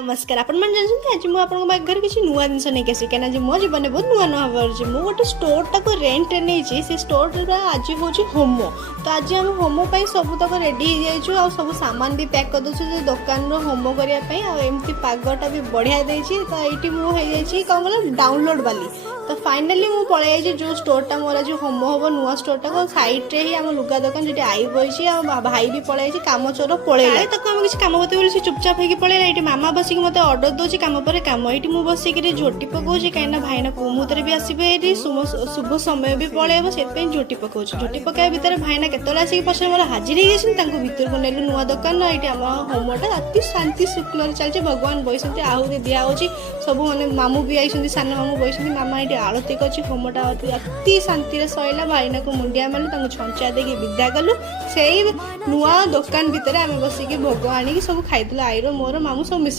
नमस्कार आपण जानते आज मुझे घर किसी नुआ जिन नहीं आसी कहीं मो जीवन में बहुत नुआ नुआ हबार मुझे गोटे स्टोर रेंट नहीं से स्टोर आज हूँ होमो तो आज आम होमो सब तक रेडी हो सब सामान भी पैक कर दूसरे दुकान होमो करने एमती पागटा भी बढ़िया देती तो ये मुझे कौन कल डाउनलोड वाली तो फाइनाली मुझे पलि जो स्टोरटा मोर आज होमो हम नुआ स्टोरटा सैड्रे ही आम लुगा दुकान जो आई बही भाई भी पलि कम चोर पलैला तक आम किसी कम बते बोली चुपचाप होगी पलैला ये मामा बसिक मत अर्डर दूसरी कम पर कम ये बसिक झोटी पकाऊँ कहीं भाईना मुहूर्त भी आसबे शुभ समय भी पलैब से झोटी पकाऊँ झोटी पकाया भितर भाईना केतल आसिक पछे मोर हाजिर हो भितर को नेलु नुआ दुकान ये आम होमटा अति शांति शुक्ल चलती भगवान बही आहुति दिया सब मैंने मामू भी आई सान मामू बही मामा ये आरती कर होमटा अति शांति सैला भाईना को मुंडिया मारे छंचा देकी विदा कलु से नुआ दुकान भितर आम बसिक भोग आनिक सब खाई आईर मोर मामू सब मिसिक।